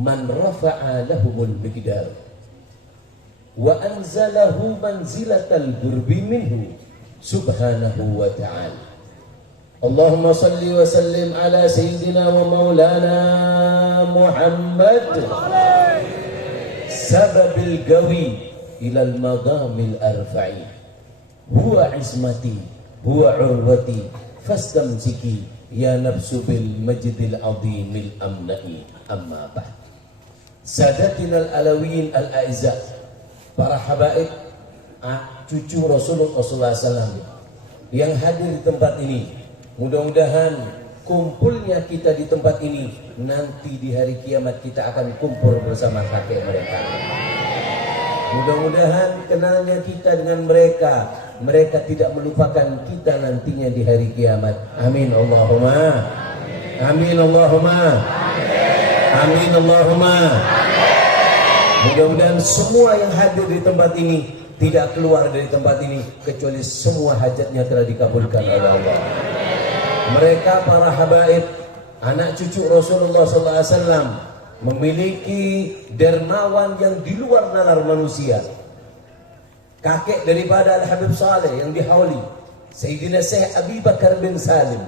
man rafa'a lahumul bigdal wa anzalahu manzilatal gurbi minhu subhanahu wa ta'ala. Allahumma salli wa sallim ala sayyidina wa maulana Muhammad sababil gawi ilal magamil arfa'i huwa ismati huwa urwati fastamsiki ya nafsu bil majdil azimil amna'i amma ba'd. Sadatinal alawiyin al-a'izza, para habaib cucu Rasulullah SAW yang hadir di tempat ini, mudah-mudahan kumpulnya kita di tempat ini nanti di hari kiamat kita akan kumpul bersama kakek mereka. Mudah-mudahan kenalnya kita dengan mereka, mereka tidak melupakan kita nantinya di hari kiamat. Amin Allahumma. Amin Allahumma. Amin Allahumma. Mudah-mudahan semua yang hadir di tempat ini tidak keluar dari tempat ini kecuali semua hajatnya telah dikabulkan oleh Allah. Mereka para habaib, anak cucu Rasulullah SAW, memiliki dermawan yang di luar nalar manusia. Kakek daripada Al-Habib Saleh yang dihauli, Sayyidina Syekh Abi Bakar bin Salim,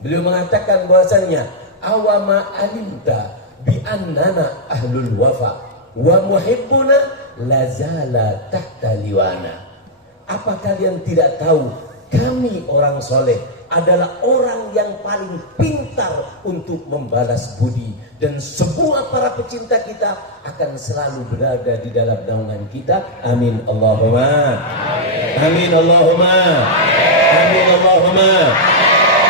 beliau mengatakan bahwasannya awama alimta bi annana ahlul wafa wa muhibbuna lazala tahta liwana. Apa kalian tidak tahu kami orang soleh adalah orang yang paling pintar untuk membalas budi, dan semua para pecinta kita akan selalu berada di dalam naungan kita. Amin Allahumma. Amin Allahumma. Amin Allahumma.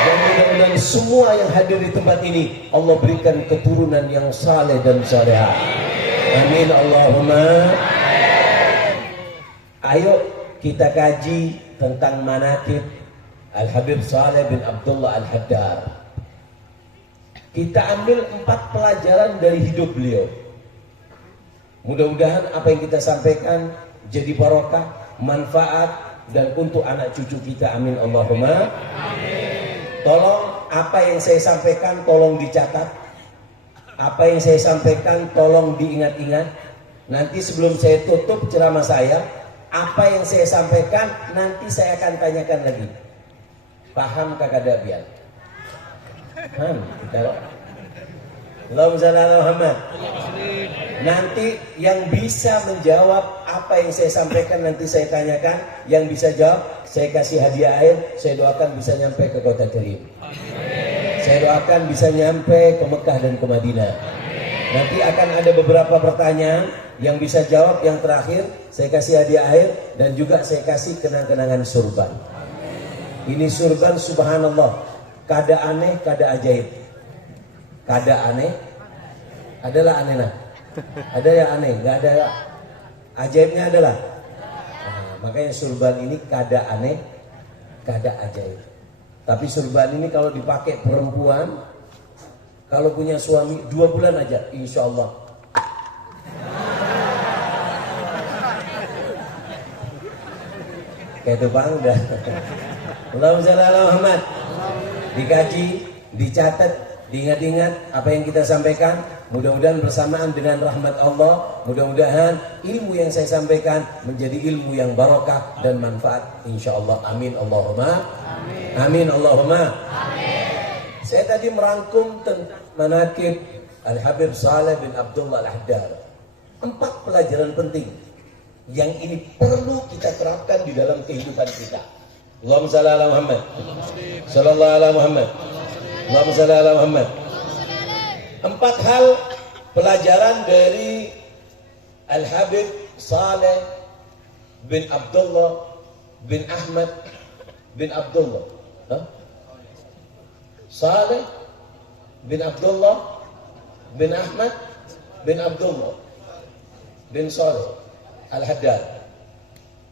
Dan mudah-mudahan semua yang hadir di tempat ini Allah berikan keturunan yang saleh dan salehah. Amin Allahumma. Ayo kita kaji tentang manaqib Al-Habib Saleh bin Abdullah Al-Haddar. Kita ambil 4 pelajaran dari hidup beliau. Mudah-mudahan apa yang kita sampaikan jadi barokah, manfaat, dan untuk anak cucu kita. Amin Allahumma. Tolong apa yang saya sampaikan tolong dicatat. Apa yang saya sampaikan tolong diingat-ingat. Nanti sebelum saya tutup ceramah saya, apa yang saya sampaikan nanti saya akan tanyakan lagi. Paham kakak Dabian? Paham? Allahumma shalli ala Muhammad. Nanti yang bisa menjawab apa yang saya sampaikan nanti saya tanyakan. Yang bisa jawab saya kasih hadiah air. Saya doakan bisa nyampe ke kota Karim. Saya doakan bisa nyampe ke Mekah dan ke Madinah. Nanti akan ada beberapa pertanyaan. Yang bisa jawab yang terakhir saya kasih hadiah air, dan juga saya kasih kenang-kenangan surban. Ini surban subhanallah, kada aneh, kada ajaib. Kada aneh adalah aneh nah. Ada yang aneh, nggak ada ajaibnya adalah. Nah, makanya surban ini kada aneh, kada ajaib. Tapi surban ini kalau dipakai perempuan, kalau punya suami 2 bulan aja, insya Allah. Kayak itu bang udah. Allahumma shalli ala Muhammad. Dikaji, dicatat, diingat-ingat apa yang kita sampaikan. Mudah-mudahan bersamaan dengan rahmat Allah, mudah-mudahan ilmu yang saya sampaikan menjadi ilmu yang barokah dan manfaat insyaallah. Amin Allahumma. Amin Allahumma. Saya tadi merangkum tentang manaqib Al-Habib Saleh bin Abdullah Al-Haddar. 4 pelajaran penting yang ini perlu kita terapkan di dalam kehidupan kita. Allahumma shalli ala Muhammad. Sallallahu ala Muhammad. Allahumma shalli ala Muhammad. 4 hal pelajaran dari Al-Habib Saleh bin Abdullah bin Ahmad bin Abdullah. Saleh bin Abdullah bin Ahmad bin Abdullah bin Saleh Al-Haddar.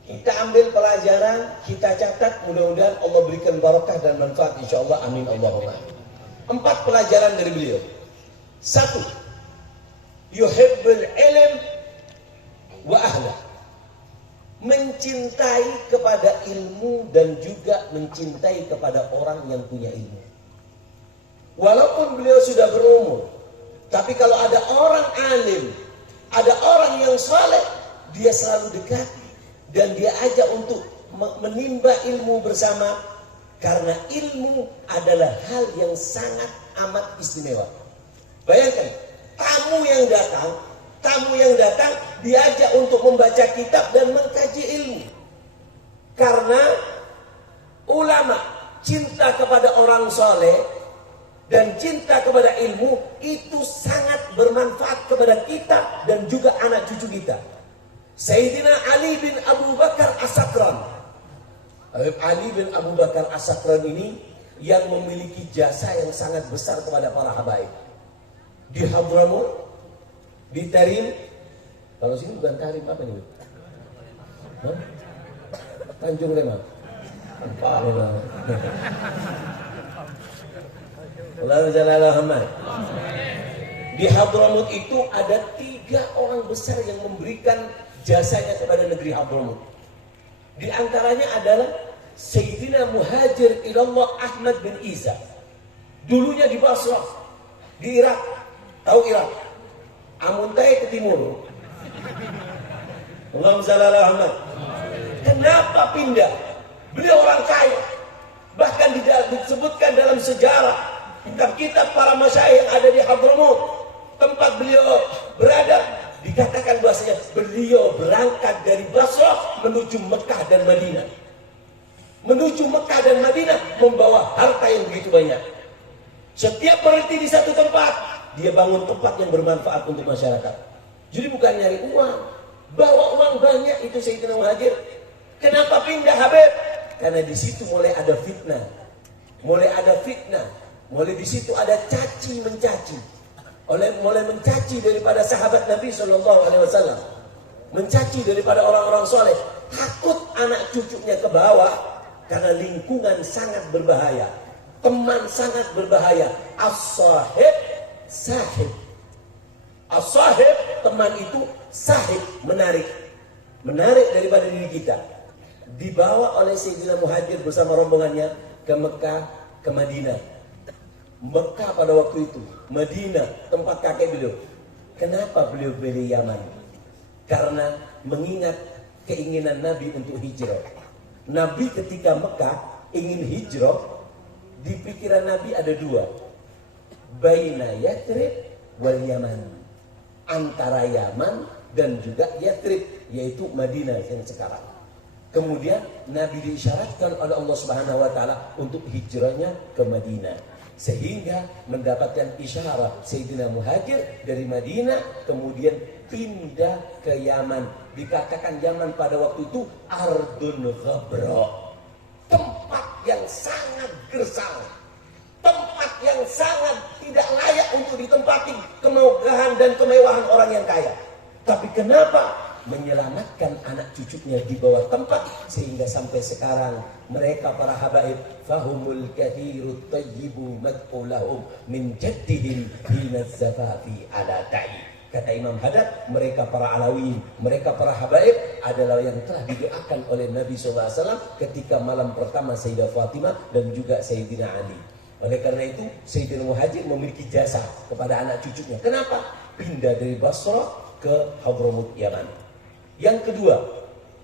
Kita ambil pelajaran, kita catat, mudah-mudahan Allah berikan barakah dan manfaat insyaallah. Amin Allahumma. 4 pelajaran dari beliau. 1. Yuhibbul ilm wa ahlah. Mencintai kepada ilmu dan juga mencintai kepada orang yang punya ilmu. Walaupun beliau sudah berumur, Tapi kalau ada orang alim, ada orang yang saleh, dia selalu dekati dan dia ajak untuk menimba ilmu bersama, karena ilmu adalah hal yang sangat amat istimewa. Bayangkan, tamu yang datang diajak untuk membaca kitab dan mengkaji ilmu. Karena ulama cinta kepada orang soleh dan cinta kepada ilmu itu sangat bermanfaat kepada kita dan juga anak cucu kita. Sayyidina Ali bin Abu Bakar As-Sakran. Ali bin Abu Bakar As-Sakran ini yang memiliki jasa yang sangat besar kepada para habaib. Di Hadramut, di Tarim, kalau sini bukan Tarim apa nih? Tanjung Lemak. Di Hadramut itu ada 3 orang besar yang memberikan jasanya kepada negeri Hadramut. Di antaranya adalah Sayyidina Muhajir Ilallah Ahmad bin Isa. Dulunya di Basrah, di Irak. Tahu Irak? Amuntai ke timur. Allahumma shalli ala Muhammad. Kenapa pindah? Beliau orang kaya. Bahkan disebutkan dalam sejarah kitab-kitab para masyayikh yang ada di Hadramut, tempat beliau berada, dikatakan bahwasanya beliau berangkat dari Basrah menuju Mekah dan Madinah. Menuju Mekah dan Madinah membawa harta yang begitu banyak. Setiap berhenti di satu tempat, dia bangun tempat yang bermanfaat untuk masyarakat. Jadi bukan nyari uang, bawa uang banyak itu Sayyidina Muhajir. Kenapa pindah Habib? Karena di situ mulai ada fitnah. Mulai di situ ada caci mencaci. Mulai mencaci daripada sahabat Nabi SAW. Mencaci daripada orang-orang soleh. Takut anak cucunya ke bawah karena lingkungan sangat berbahaya. Teman sangat berbahaya. As-sahib, sahib. As-sahib, teman itu, sahib, menarik. Menarik daripada diri kita. Dibawa oleh Sayyidina Muhajir bersama rombongannya ke Mekah, ke Madinah. Mekah pada waktu itu, Madinah tempat kakek beliau. Kenapa beliau pilih Yaman? Karena mengingat keinginan Nabi untuk hijrah. Nabi ketika Mekah ingin hijrah, di pikiran Nabi ada 2. Baina Yathrib wal Yaman. Antara Yaman dan juga Yathrib, yaitu Madinah yang sekarang. Kemudian Nabi diisyaratkan oleh Allah Subhanahu wa taala untuk hijrahnya ke Madinah. Sehingga mendapatkan isyarat Sayyidina Muhajir dari Madinah kemudian pindah ke Yaman. Dikatakan Yaman pada waktu itu Ardun Ghabra. Tempat yang sangat gersang. Tempat yang sangat tidak layak untuk ditempati kemegahan dan kemewahan orang yang kaya. Tapi kenapa? Menyelamatkan anak cucunya di bawah tempat sehingga sampai sekarang mereka para habaib fahumul kathirut tayyibu mad'ulahum min jaddihim hina zafafi ala ta'i. Kata Imam Haddad, mereka para alawin, mereka para habaib adalah yang telah didoakan oleh Nabi SAW ketika malam pertama Sayyidah Fatimah dan juga Sayyidina Ali. Oleh karena itu Sayyidina Muhajir memiliki jasa kepada anak cucunya. Kenapa? Pindah dari Basrah ke Hadramut Yaman. Yang kedua,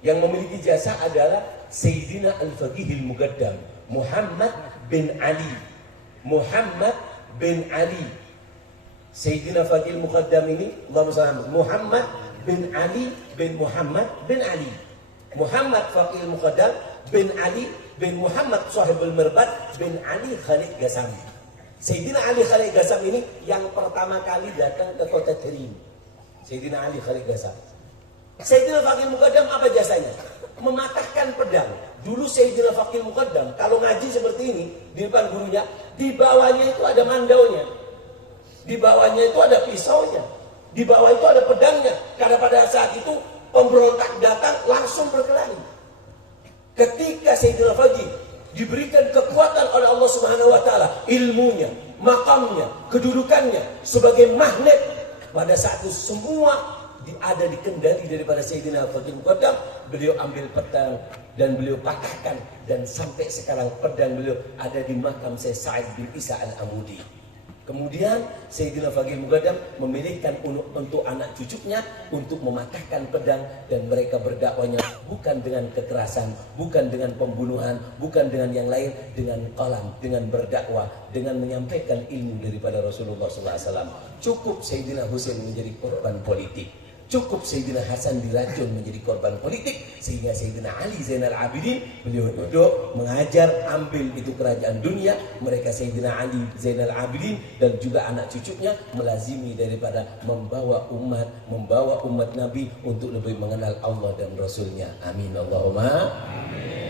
yang memiliki jasa adalah Sayyidina Al-Faqihil Muqaddam Muhammad bin Ali. Muhammad bin Ali. Sayyidina Faqihil Muqaddam ini Muhammad bin Ali bin Muhammad bin Ali. Muhammad Faqihil Muqaddam bin Ali bin Muhammad Sahibul Mirbat bin Ali Khalid Ghazam. Sayyidina Ali Khalid Ghazam ini yang pertama kali datang ke kota Tarim. Sayyidina Ali Khalid Ghazam. Sayyidina Faqihil Muqaddam apa jasanya? Mematahkan pedang. Dulu Sayyidina Faqihil Muqaddam kalau ngaji seperti ini di depan gurunya, di bawahnya itu ada mandaunya. Di bawahnya itu ada pisaunya. Di bawah itu ada pedangnya. Karena pada saat itu pemberontak datang langsung berkelahi. Ketika Sayyidina Faqih diberikan kekuatan oleh Allah Subhanahu wa taala, ilmunya, makamnya, kedudukannya sebagai magnet, pada saat itu semua ada di kendali daripada Sayyidina Faqihil Muqaddam. Beliau ambil pedang dan beliau patahkan, dan sampai sekarang pedang beliau ada di makam Syekh Sa'id bin Isa Al-Amudi. Kemudian Sayyidina Faqih Muqaddam memilihkan untuk anak cucunya untuk mematahkan pedang, dan mereka berdakwanya bukan dengan kekerasan, bukan dengan pembunuhan, bukan dengan yang lain, dengan qalam, dengan berdakwah, dengan menyampaikan ilmu daripada Rasulullah SAW. Cukup Sayyidina Husain menjadi korban politik, cukup Sayyidina Hasan diracun menjadi korban politik, sehingga Sayyidina Ali Zainal Abidin beliau duduk mengajar, ambil itu kerajaan dunia. Mereka Sayyidina Ali Zainal Abidin dan juga anak cucunya melazimi daripada membawa umat Nabi untuk lebih mengenal Allah dan Rasulnya. Amin Allahumma.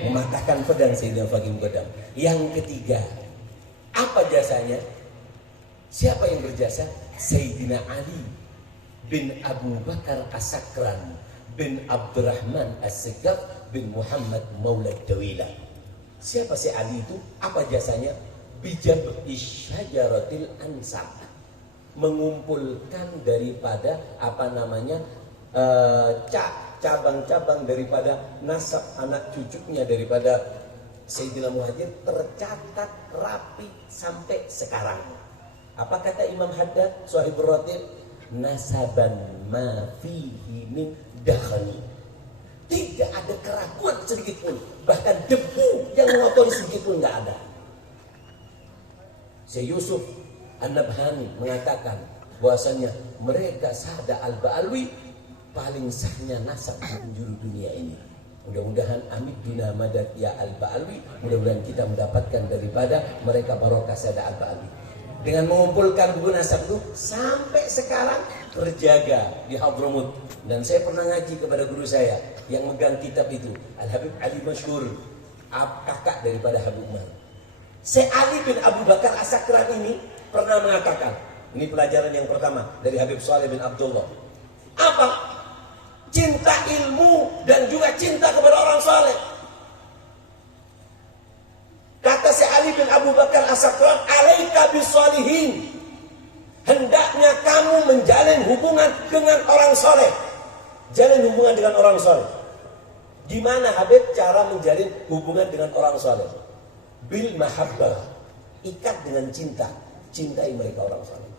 Mematahkan pedang Sayyidina Faqih Muqaddam. Yang ketiga, apa jasanya? Siapa yang berjasa? Sayyidina Ali bin Abu Bakar As-Sakran bin Abdurrahman As-Segaf bin Muhammad Maulad Dawilah. Siapa si Ali itu? Apa jasanya? Bijab isyajaratil ansab, mengumpulkan daripada cabang-cabang daripada nasab anak cucunya daripada Sayyidina Muhajir tercatat rapi sampai sekarang. Apa kata Imam Haddad Shahibur Ratib? Nasaban ma fihi min dakhani. Tidak ada keraguan sedikit pun, bahkan debu yang mengotori sedikit pun nggak ada. Syekh Yusuf An-Nabhani mengatakan bahwasanya mereka Sada Al-Ba'alwi paling sahnya nasab di penjuru dunia ini. Mudah-mudahan amin bina madad ya Al-Ba'alwi, mudah-mudahan kita mendapatkan daripada mereka barokah Sada Al-Ba'alwi. Dengan mengumpulkan buku nasab itu sampai sekarang terjaga di Hadramut. Dan saya pernah ngaji kepada guru saya yang megang kitab itu, Al-Habib Ali Masyhur, kakak daripada Habib Umar. Syekh Ali bin Abu Bakar As-Sakran ini pernah mengatakan, ini pelajaran yang pertama dari Habib Saleh bin Abdullah. Apa? Cinta ilmu dan juga cinta kepada orang saleh. Kata Syekh Ali bin Abu Bakar As-Sakran, alaika bisalihin. Hendaknya kamu menjalin hubungan dengan orang soleh. Jalin hubungan dengan orang soleh. Gimana Habib cara menjalin hubungan dengan orang soleh? Bil mahabbah. Ikat dengan cinta. Cintai mereka orang soleh.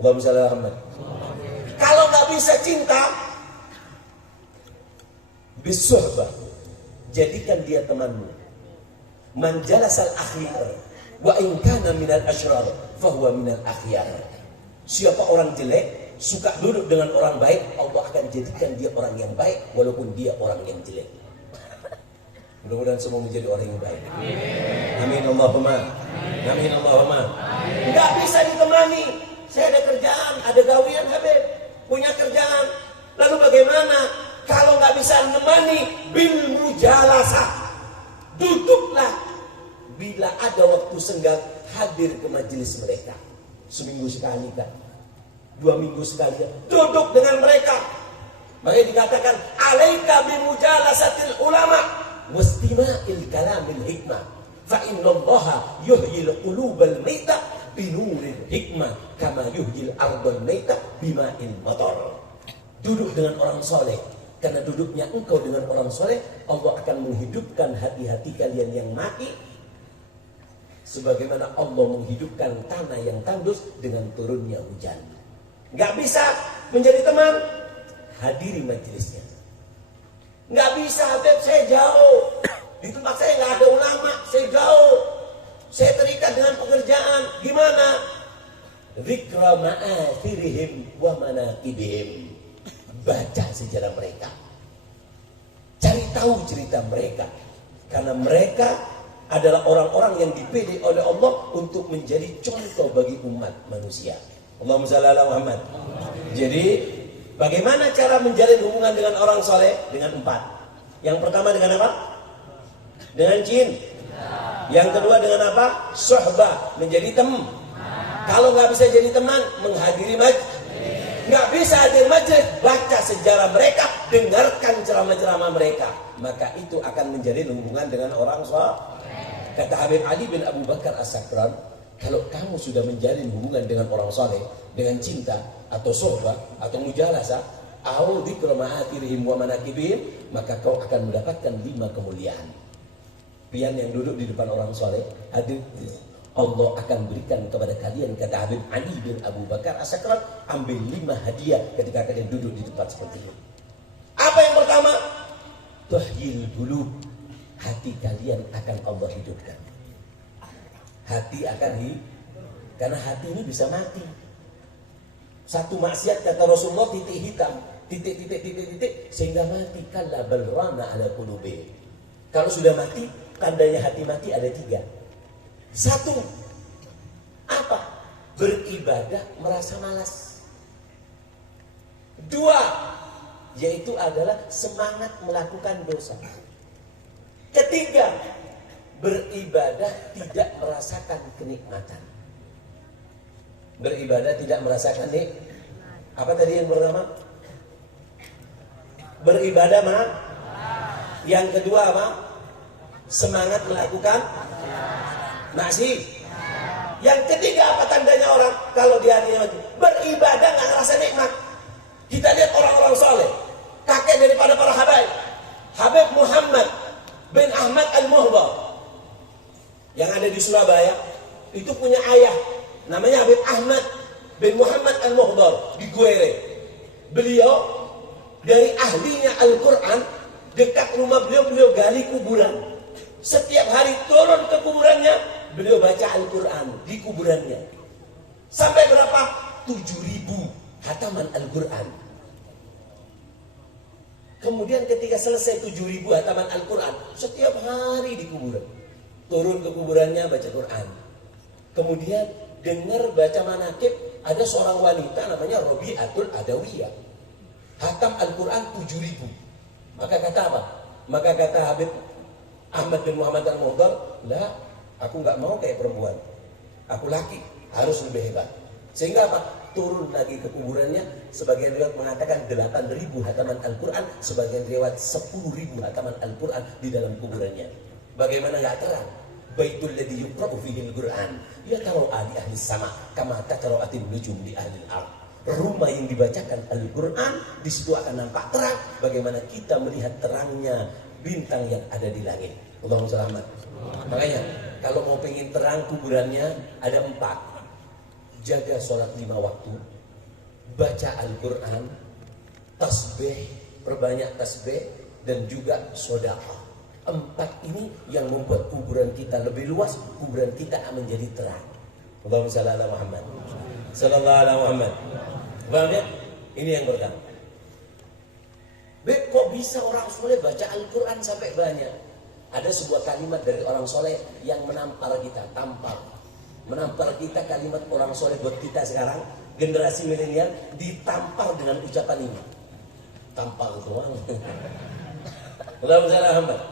Allahumma shalli ala Muhammad. Kalau nggak bisa cinta, bisuhbah. Jadikan dia temanmu. Man jalasal akhyar wa in kana minal asyrar fahuwa minal akhyar. Siapa orang jelek suka duduk dengan orang baik, Allah akan jadikan dia orang yang baik walaupun dia orang yang jelek. Mudah-mudahan semua menjadi orang yang baik. Amin Allahumma. Amin Allahumma. Enggak bisa ditemani. Saya ada kerjaan, ada gawian Habib, punya kerjaan. Lalu bagaimana kalau nggak bisa menemani? Bil mujalasah. Duduklah bila ada waktu senggang, hadir ke majelis mereka. Seminggu sekali kan, 2 minggu sekali kan, duduk dengan mereka. Makanya dikatakan alaika bimujalasatil ulama wastima'il kalamil hikmah fa innallaha yuhyil qulubal maita binuril hikmah kama yuhyil ardal maita bima'il matar. Duduk dengan orang soleh. Karena duduknya engkau dengan orang soleh, Allah akan menghidupkan hati-hati kalian yang mati, sebagaimana Allah menghidupkan tanah yang tandus dengan turunnya hujan. Nggak bisa menjadi teman, hadiri majelisnya. Nggak bisa Habib, saya jauh. Di tempat saya nggak ada ulama, saya jauh. Saya terikat dengan pekerjaan. Gimana? Zikra ma'athirihim wa manaqibihim. Baca sejarah mereka, cari tahu cerita mereka, karena mereka adalah orang-orang yang dipilih oleh Allah untuk menjadi contoh bagi umat manusia. Allahumma shalli ala Muhammad. Jadi bagaimana cara menjalin hubungan dengan orang soleh? Dengan 4. Yang pertama dengan apa? Dengan cinta. Yang kedua dengan apa? Suhbah, menjadi teman. Kalau nggak bisa jadi teman, menghadiri majlis. Nggak bisa hadir majlis, baca sejarah mereka, dengarkan ceramah-ceramah mereka, maka itu akan menjadi hubungan dengan orang soleh. Kata Habib Ali bin Abu Bakar As-Sakran, kalau kamu sudah menjalin hubungan dengan orang soleh dengan cinta atau sohbah atau mujalasah, au dzikra ma'atirihim wa manaqibihim, maka kau akan mendapatkan 5 kemuliaan. Pian yang duduk di depan orang soleh, hadir Allah akan berikan kepada kalian, kata Habib Ali bin Abu Bakar As-Sakran, ambil 5 hadiah ketika kalian duduk di tempat seperti ini. Apa yang pertama? Tahyil qulub, hati kalian akan Allah hidupkan. Hati akan karena hati ini bisa mati. Satu maksiat kata Rasulullah titik hitam, titik sehingga mati. Kalla bal rana ala qulubihim. Kalau sudah mati, tandanya hati mati ada 3. 1, apa? Beribadah merasa malas. 2, yaitu adalah semangat melakukan dosa. 3, beribadah tidak merasakan kenikmatan. Beribadah tidak merasakan apa tadi yang pertama? Beribadah mah. Yang kedua apa? Semangat melakukan maksiat. Yang ketiga apa tandanya orang kalau dia beribadah nggak ngerasa nikmat? Kita lihat orang-orang soleh, kakek daripada para habaib, Habib Muhammad bin Ahmad Al-Muhdar yang ada di Surabaya, itu punya ayah namanya Habib Ahmad bin Muhammad Al-Muhdar di Guere. Beliau dari ahlinya Al-Quran, dekat rumah beliau gali kuburan. Setiap hari turun ke kuburannya, beliau baca Al-Quran di kuburannya. Sampai berapa? 7.000 hataman Al-Quran. Kemudian ketika selesai 7.000 hataman Al-Quran, setiap hari di kuburan, turun ke kuburannya baca Quran. Kemudian dengar baca manakib, ada seorang wanita namanya Robi'atul Adawiyah, hatam Al-Quran 7.000. Maka kata apa? Maka kata Habib Ahmad bin Muhammad Al-Muhdar, lah, aku nggak mau kayak perempuan, aku laki, harus lebih hebat. Sehingga apa? Turun lagi ke kuburannya. Sebagian riwayat mengatakan 8.000 hataman Al-Quran, sebagian riwayat 10.000 hataman Al-Quran di dalam kuburannya. Bagaimana nggak terang? Baitul ladzi yuqra'u fihi al-Quran yatara'a li ahli sama kama tatara'atin nujum li ahli al-ard. Rumah yang dibacakan Al-Quran, di situ akan nampak terang, bagaimana kita melihat terangnya bintang yang ada di langit. Allahumma shalli. Makanya kalau mau pengen terang kuburannya ada 4. Jaga sholat 5 waktu, baca Al-Quran, tasbih, perbanyak tasbih, dan juga sedekah. 4 ini yang membuat kuburan kita lebih luas, kuburan kita menjadi terang. Allahumma shalli ala Muhammad sallallahu alaihi Muhammad. Paham ya? Ini yang pertama. Beb, kok bisa orang soleh baca Al-Quran sampai banyak? Ada sebuah kalimat dari orang soleh yang menampar kita, tampar. Menampar kita kalimat orang soleh buat kita sekarang, generasi milenial, ditampar dengan ucapan ini. Tampar doang. Alhamdulillah.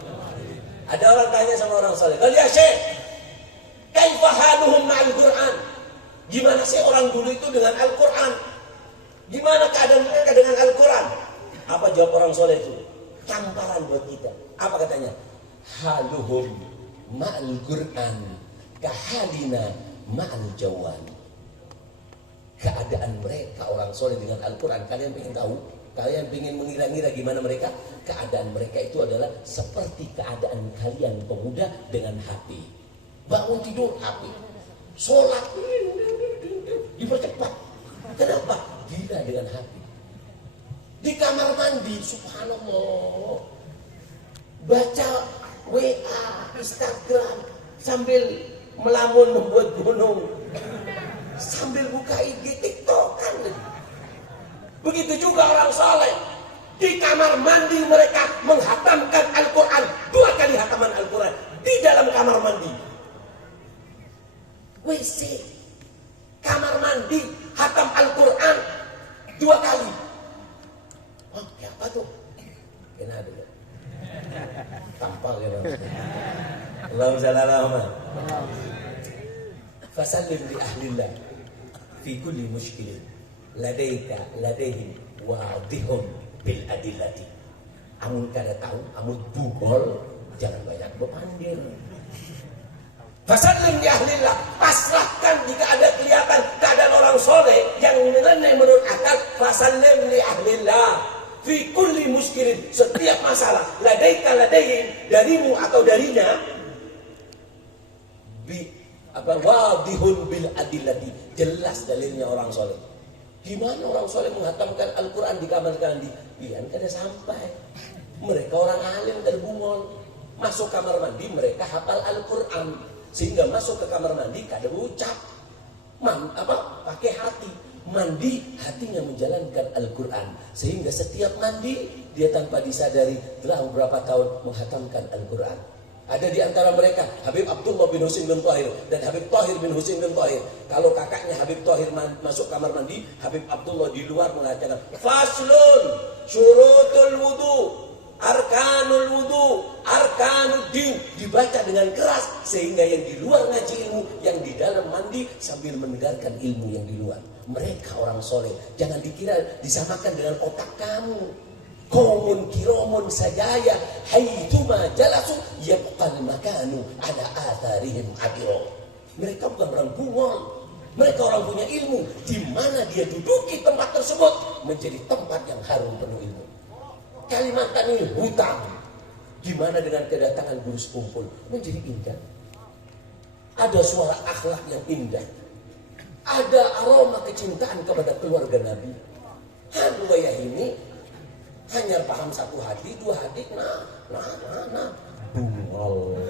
Ada orang tanya sama orang soleh, ya Syekh, kaifa haluhum ma'al Quran? Gimana sih orang dulu itu dengan Al-Quran? Gimana keadaan mereka dengan Al-Quran? Apa jawab orang soleh itu? Tamparan buat kita. Apa katanya? Haluhum ma'al Quran kahalina ma'al jawan. Keadaan mereka orang soleh dengan Al-Quran, kalian ingin tahu? Kalian ingin mengira-ngira gimana mereka? Keadaan mereka itu adalah seperti keadaan kalian pemuda dengan HP. Bangun tidur HP, sholat dipercepat. Kenapa? Gila dengan HP. Di kamar mandi, subhanallah, baca WA, Instagram, sambil melamun membuat gunung, sambil buka IG, TikTok kan. Begitu juga orang saleh, di kamar mandi mereka menghatamkan Al-Quran 2 kali hataman Al-Quran di dalam kamar mandi. WC, kamar mandi, hatam Al-Quran 2 kali. Oh, ya apa tuh? Kena ada. Tampal ya bang. Allahumma shalli ala Muhammad. Fasallim li ahlillah fi kulli mushkilin ladaihim wadihum bil adillati. Amun kada tahu, amun bugol, jangan banyak berpandir. Fasallim li ahlillah, pasrahkan jika ada kelihatan keadaan orang soleh yang nilai menurut akal. Fasallim li ahlillah fi kulli muskilin, setiap masalah ladaihim, darimu atau darinya, wadihun bil adillati, jelas dalilnya orang soleh. Gimana orang soleh menghatamkan Al-Quran di kamar mandi? Pian kada sampai. Mereka orang alim dari bungol. Masuk kamar mandi mereka hafal Al-Quran, sehingga masuk ke kamar mandi kada ucap. Pakai hati. Mandi hatinya menjalankan Al-Quran, sehingga setiap mandi dia tanpa disadari telah beberapa tahun menghatamkan Al-Quran. Ada di antara mereka Habib Abdullah bin Husin bin Thahir dan Habib Thahir bin Husin bin Thahir. Kalau kakaknya Habib Thahir masuk kamar mandi, Habib Abdullah di luar mengatakan faslun syurutul wudu, arkanul wudu, arkanul din, dibaca dengan keras sehingga yang di luar ngaji ilmu, yang di dalam mandi sambil mendengarkan ilmu yang di luar. Mereka orang soleh. Jangan dikira disamakan dengan otak kamu. Qaumun kiramun sajaya haitsuma jalasu yabqal makanu ala atharihim abiro. Mereka bukan orang bungol. Mereka orang punya ilmu. Di mana dia duduki tempat tersebut menjadi tempat yang harum penuh ilmu. Kalimantan ini hutan. Gimana dengan kedatangan guru sekumpul menjadi indah. Ada suara akhlak yang indah. Ada aroma kecintaan kepada keluarga Nabi. Hanwayah ini hanya paham satu hati, dua hati, bungol.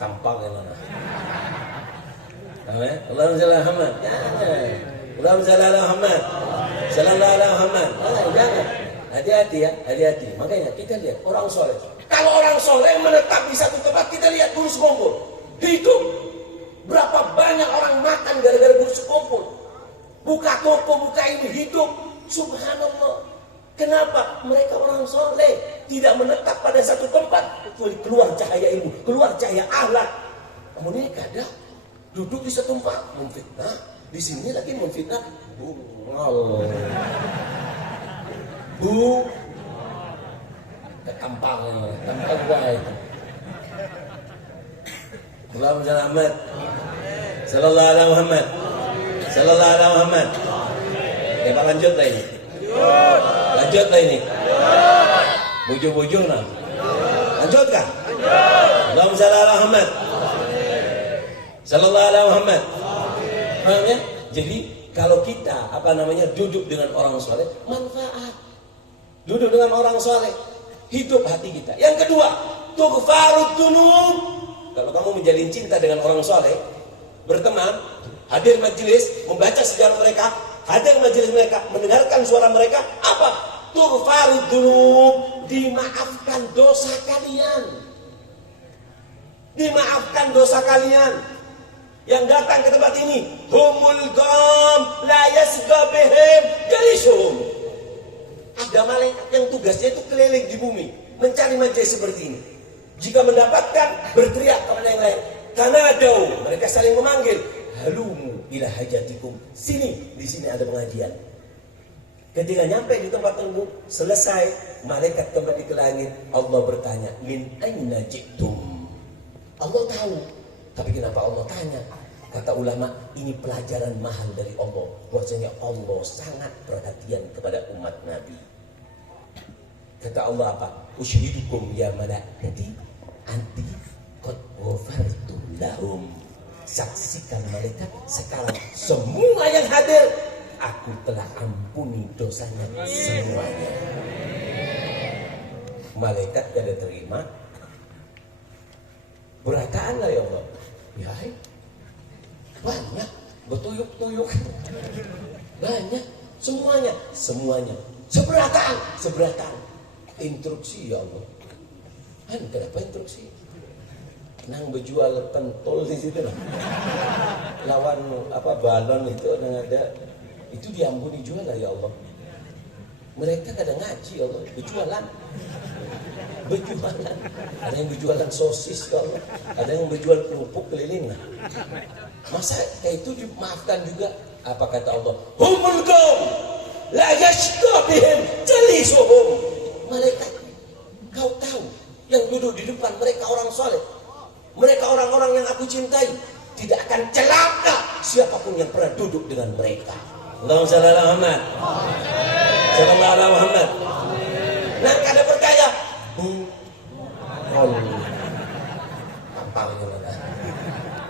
Tampang ya mana? Allahumma shalli ala Muhammad. Allahumma shalli ala Muhammad. Sallallahu alaihi Muhammad. Jangan. Hati-hati ya, hati-hati. Makanya kita lihat orang soleh. Kalau orang soleh menetap di satu tempat, kita lihat guru sekumpul hidup. Berapa banyak orang makan gara-gara guru sekumpul. Buka toko, buka ini, hidup. Subhanallah. Kenapa? Mereka orang soleh. Tidak menetap pada satu tempat. Kecuali keluar cahaya ilmu, keluar cahaya akhlak. Namun ini kadang duduk di satu tempat memfitnah. Di sini lagi memfitnah. Bungol. Tampang gua itu. Allahumma shalli Muhammad. Sallallahu alaihi Muhammad. Sallallahu alaihi Muhammad. Pak lanjut lah ini. Lanjut lah ini. Bujung-bujung lah. Lanjut kan? Allahumma shalli ala Muhammad. Sallallahu alaihi Muhammad. Paham ya? Jadi kalau kita duduk dengan orang soleh, manfaat. Duduk dengan orang soleh, hidup hati kita. Yang kedua, tughfarud dzunub. Kalau kamu menjalin cinta dengan orang soleh, berteman, hadir majelis, membaca sejarah mereka, hadir majelis mereka, mendengarkan suara mereka, apa? Tughfarud dzunub, dimaafkan dosa kalian. Dimaafkan dosa kalian. Yang datang ke tempat ini, humul gam la yasqa bihim jalisuhum. Ada malaikat yang tugasnya itu keliling di bumi, mencari majelis seperti ini. Jika mendapatkan, berteriak kepada yang lain. Tanadau, mereka saling memanggil. Halumu ila hajatikum. Sini, di sini ada pengajian. Ketika nyampe di tempat tunggu, selesai, malaikat kembali ke langit. Allah bertanya, min aina ji'tum? Allah tahu. Tapi kenapa Allah tanya? Kata ulama, ini pelajaran mahal dari Allah. Bahwasanya Allah sangat perhatian kepada umat Nabi. Kata Allah apa? Ushidukum ya malaikati anti qad ghafartu lahum. Saksikan malaikat sekarang semua yang hadir, aku telah ampuni dosanya semuanya. Malaikat kada terima. Berataanlah ya Allah. Ya, banyak bertuyuk-tuyuk. Banyak semuanya. Seberatan. Instruksi ya Allah. Kenapa instruksi? Nang berjual pentol di situ lah. Lawan balon itu ada. Itu diampuni jual lah ya Allah. Mereka kadang ngaji ya Allah, berjualan. Ada yang berjualan sosis ya Allah. Ada yang berjual kerupuk keliling lah. Masa kayak itu dimaafkan juga? Apa kata Allah? Humul qaum la yashqa bihim jalisuhum. Malaikat, kau tahu yang duduk di depan mereka orang soleh. Mereka orang-orang yang aku cintai. Tidak akan celaka siapapun yang pernah duduk dengan mereka. Allahumma shalli ala Muhammad. Sallallahu alaihi Muhammad. Nah, kada percaya. kapal ini.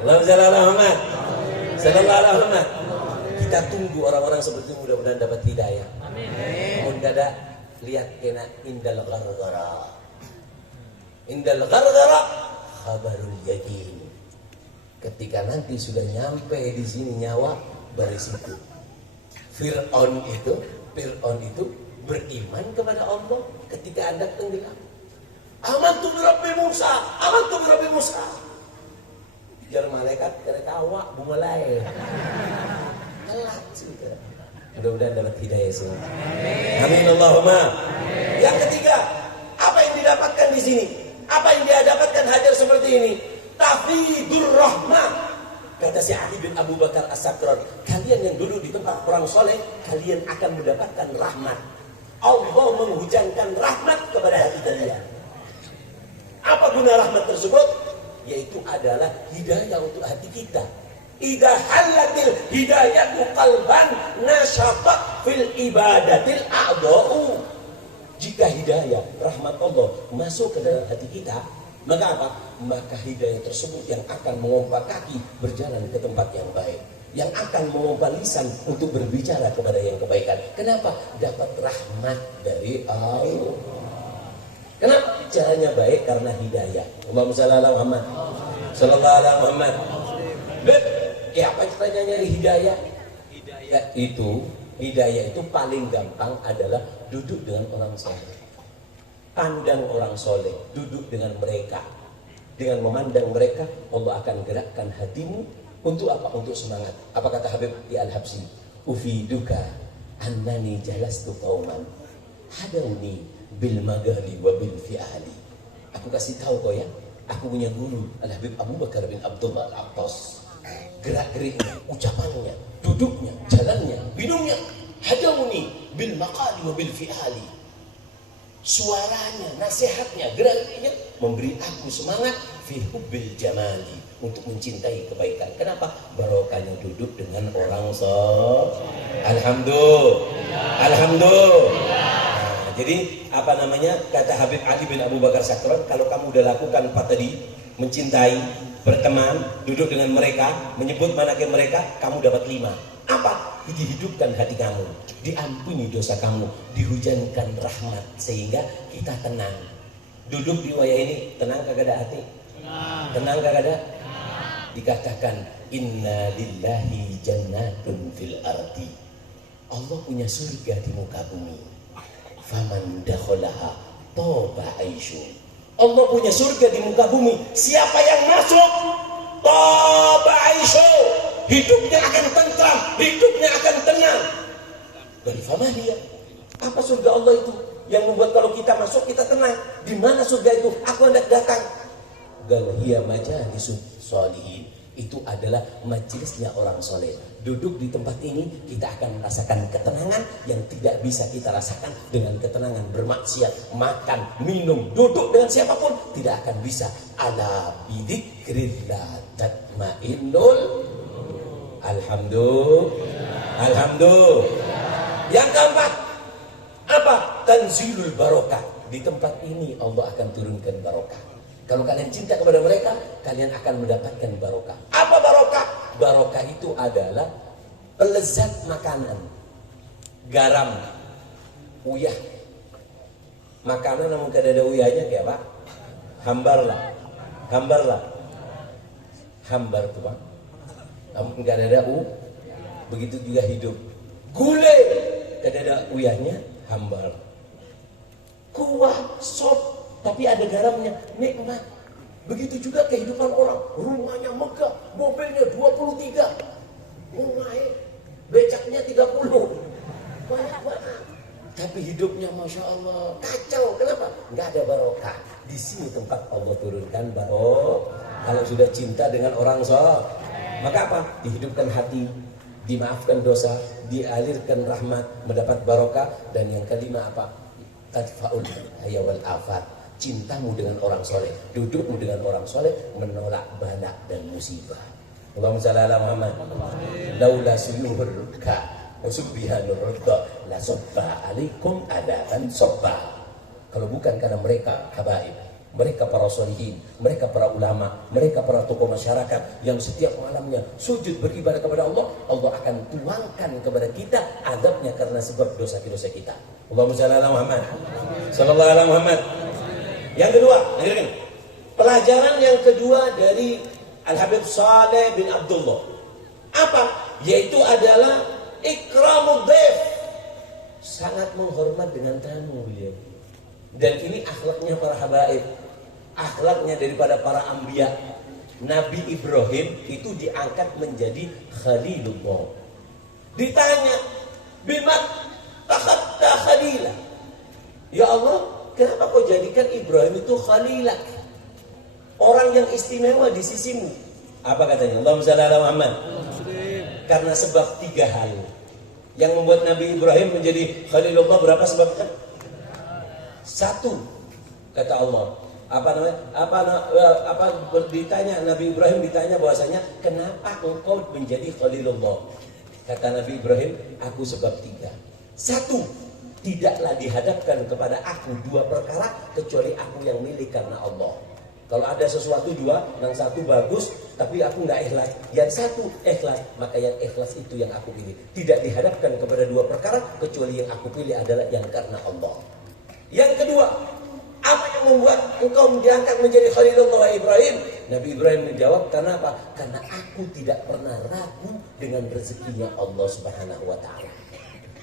Allahumma shalli ala Muhammad. Sallallahu alaihi Muhammad. Kita tunggu orang-orang seperti itu mudah-mudahan dapat hidayah. Amin. Mun kada lihat kena indal ghargara. Indal ghargara khabarul yakin. Ketika nanti sudah nyampe di sini nyawa dari situ. Fir'aun itu beriman kepada Allah ketika Anda tenggelam. Amantu bi Rabbi Musa, amantu bi Rabbi Musa. Jar malaikat mereka awak bumalae. Telat sudah. Mudah-mudahan dapat hidayah semua. Amin Allahumma. Yang ketiga, apa yang didapatkan di sini? Apa yang dia dapatkan hajar seperti ini? Tafidur rahmah. Kata si Ali bin Abu Bakar As-Sakran, kalian yang duduk di tempat orang soleh, kalian akan mendapatkan rahmat. Allah menghujankan rahmat kepada hati kalian. Apa guna rahmat tersebut? Yaitu adalah hidayah untuk hati kita. Idza halatil hidayatu qalban nashatat fil ibadatil a'dha'u. Jika hidayah rahmat Allah masuk ke dalam hati kita, maka apa? Maka hidayah tersebut yang akan mengompa kaki berjalan ke tempat yang baik, yang akan mengompa lisan untuk berbicara kepada yang kebaikan. Kenapa? Dapat rahmat dari Allah. Kenapa? Caranya baik karena hidayah. Allahumma shalli ala Muhammad. Sallallahu alaihi Muhammad. Apa caranya nyari hidayah? Hidayah itu paling gampang adalah duduk dengan orang soleh. Pandang orang soleh, duduk dengan mereka. Dengan memandang mereka, Allah akan gerakkan hatimu untuk apa? Untuk semangat. Apa kata Habib Al-Habsyi? Ufiduka annani jalastu qauman hadawni bil magali wa bil fi'ali. Aku kasih tahu kau ya, aku punya guru Al-Habib Abu Bakar bin Abdullah Al-Attas. Gerak-geriknya, ucapannya, duduknya, jalannya, minumnya, hadawni bil magali wa bil fi'ali. Suaranya, nasihatnya, gerak-geriknya memberi aku semangat fi hubbil jamali, untuk mencintai kebaikan. Kenapa? Barokahnya duduk dengan orang soleh. Alhamdulillah. Jadi apa namanya, kata Habib Ali bin Abu Bakar Sakran, kalau kamu udah lakukan empat tadi, mencintai, berteman, duduk dengan mereka, menyebut manakib mereka, kamu dapat 5. Apa? Dihidupkan hati kamu, diampuni dosa kamu, dihujankan rahmat, sehingga kita tenang. Duduk di wayah ini, tenang kagak ada hati? Tenang kagak ada? Dikatakan inna lillahi jannatun fil ardi. Allah punya surga di muka bumi. Faman dakhalaha toba aisyu. Allah punya surga di muka bumi. Siapa yang masuk, toba aisyu, hidupnya akan tentram, hidupnya akan tenang. Dan famahia, apa surga Allah itu yang membuat kalau kita masuk kita tenang? Di mana surga itu? Aku hendak datang. Galhiya majalisus sholihin, itu adalah majelisnya orang soleh. Duduk di tempat ini kita akan merasakan ketenangan yang tidak bisa kita rasakan dengan ketenangan bermaksiat, makan, minum, duduk dengan siapapun tidak akan bisa. Ala bidzikrillah tatmainnul. Alhamdulillah. Yang keempat, apa? Tanzilul barokah. Di tempat ini Allah akan turunkan barokah. Kalau kalian cinta kepada mereka, kalian akan mendapatkan barokah. Apa barokah? Barokah itu adalah pelezat makanan. Garam, uyah. Makanan namun kada ada uyahnya kayak apa? Hambar tuh bang. Namun kada ada begitu juga hidup. Gulai, kada ada uyahnya, hambar. Kuah, sop, tapi ada garamnya, nikmat. Begitu juga kehidupan orang. Rumahnya megah, mobilnya 23, rumahnya, becaknya 30, banyak. Tapi hidupnya Masya Allah kacau. Kenapa? Nggak ada barokah. Di sini tempat Allah turunkan barokah. Kalau sudah cinta dengan orang soleh, maka apa? Dihidupkan hati, dimaafkan dosa, dialirkan rahmat, mendapat barokah. Dan yang kelima apa? Tadfa'ul hayawal afat. Cintamu dengan orang soleh, dudukmu dengan orang soleh, menolak bala dan musibah. Allahumma shalli ala Muhammad. Laula suyuhurka wasubbihanur ridha la sabba alaikum adaban sabba. Kalau bukan karena mereka habaib Mereka para solihin, mereka para ulama, mereka para tokoh masyarakat yang setiap malamnya sujud beribadah kepada Allah. Allah akan tuangkan kepada kita azabnya karena sebab dosa-dosa kita. Allahumma shalli ala Muhammad sallallahu alaihi Muhammad. Yang kedua, pelajaran yang kedua dari Al-Habib Saleh bin Abdullah apa? Yaitu adalah ikramud dhaif, sangat menghormat dengan tamu beliau. Dan ini akhlaknya para habaib, akhlaknya daripada para anbiya. Nabi Ibrahim itu diangkat menjadi Khalilullah. Ditanya, "Bima takhatta khalila?" Ya Allah, kenapa kau jadikan Ibrahim itu khalilak? Orang yang istimewa di sisimu. Apa katanya? Allahumma shalli ala Muhammad. Karena sebab 3 hal yang membuat Nabi Ibrahim menjadi Khalilullah. Berapa sebabnya? 1, kata Allah. Ditanya Nabi Ibrahim, ditanya bahwasanya kenapa engkau menjadi Khalilullah? Kata Nabi Ibrahim, aku sebab 3. 1, tidaklah dihadapkan kepada aku 2 perkara kecuali aku yang milik karena Allah. Kalau ada sesuatu 2, yang 1 bagus tapi aku nggak ikhlas, yang 1 ikhlas, maka yang ikhlas itu yang aku pilih. Tidak dihadapkan kepada 2 perkara kecuali yang aku pilih adalah yang karena Allah. Yang kedua, apa yang membuat engkau diangkat menjadi Khalilullah Ibrahim? Nabi Ibrahim menjawab, karena apa? Karena aku tidak pernah ragu dengan rezekinya Allah Subhanahu wa taala.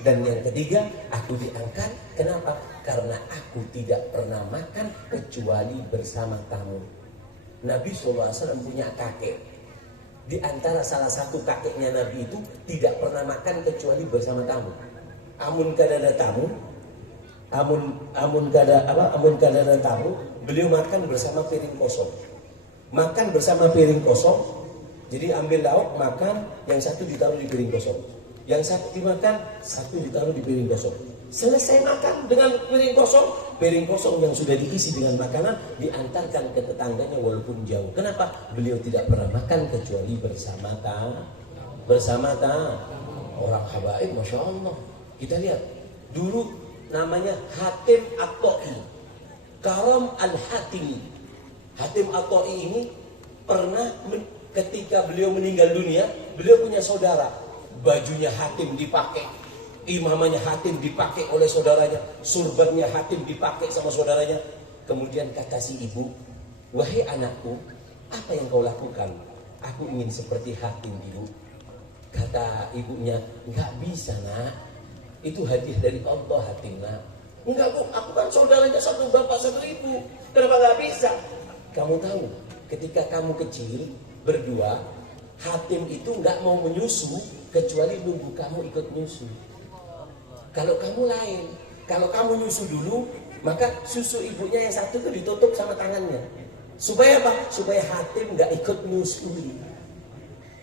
Dan yang ketiga, aku diangkat kenapa? Karena aku tidak pernah makan kecuali bersama tamu. Nabi SAW punya kakek. Di antara salah satu kakeknya Nabi itu tidak pernah makan kecuali bersama tamu. Amun kada ada tamu, amun kada ada tamu, beliau makan bersama piring kosong. Makan bersama piring kosong. Jadi ambil lauk, makan, yang 1 ditaruh di piring kosong. Yang 1 dimakan, 1 ditaruh di piring kosong. Selesai makan dengan piring kosong yang sudah diisi dengan makanan diantarkan ke tetangganya walaupun jauh. Kenapa? Beliau tidak pernah makan kecuali bersama orang habaib. Masya Allah. Kita lihat dulu namanya Hatim At-Ta'i, Karam Al-Hatimi. Hatim At-Ta'i ini pernah ketika beliau meninggal dunia, beliau punya saudara. Bajunya Hatim dipakai, imamanya Hatim dipakai oleh saudaranya, surbannya Hatim dipakai sama saudaranya. Kemudian kata si ibu, "Wahai anakku, apa yang kau lakukan? Aku ingin seperti Hatim, ibu." Kata ibunya, "Enggak bisa, nak. Itu hadiah dari Allah, Hatim, nak." "Enggak, Bu, aku kan saudaranya satu bapak satu ibu. Kenapa enggak bisa?" Kamu tahu, ketika kamu kecil berdua, Hatim itu enggak mau menyusu kecuali nunggu kamu ikut nyusu. Kalau kamu lain, kalau kamu nyusu dulu, maka susu ibunya yang 1 itu ditutup sama tangannya. Supaya apa? Supaya Hatim nggak ikut nyusui.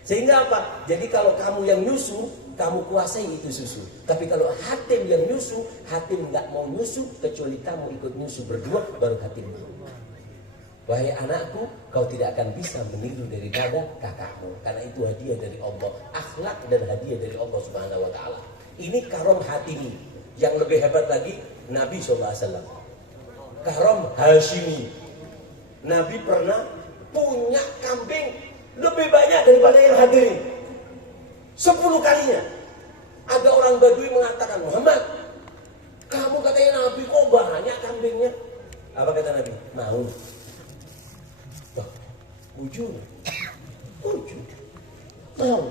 Sehingga apa? Jadi kalau kamu yang nyusu, kamu kuasai itu susu. Tapi kalau Hatim yang nyusu, Hatim nggak mau nyusu kecuali kamu ikut nyusu berdua, baru Hatim mau. Wahai anakku, kau tidak akan bisa meniru daripada kakakmu, karena itu hadiah dari Allah, akhlak dan hadiah dari Allah Subhanahu wa taala. Ini karom hatimi. Yang lebih hebat lagi, Nabi SAW karom Hashimi. Nabi pernah punya kambing lebih banyak daripada yang hadirin, 10 kalinya. Ada orang Badui mengatakan, "Muhammad, kamu katanya Nabi kok banyak kambingnya?" Apa kata Nabi? "Mau." Ujung, mau,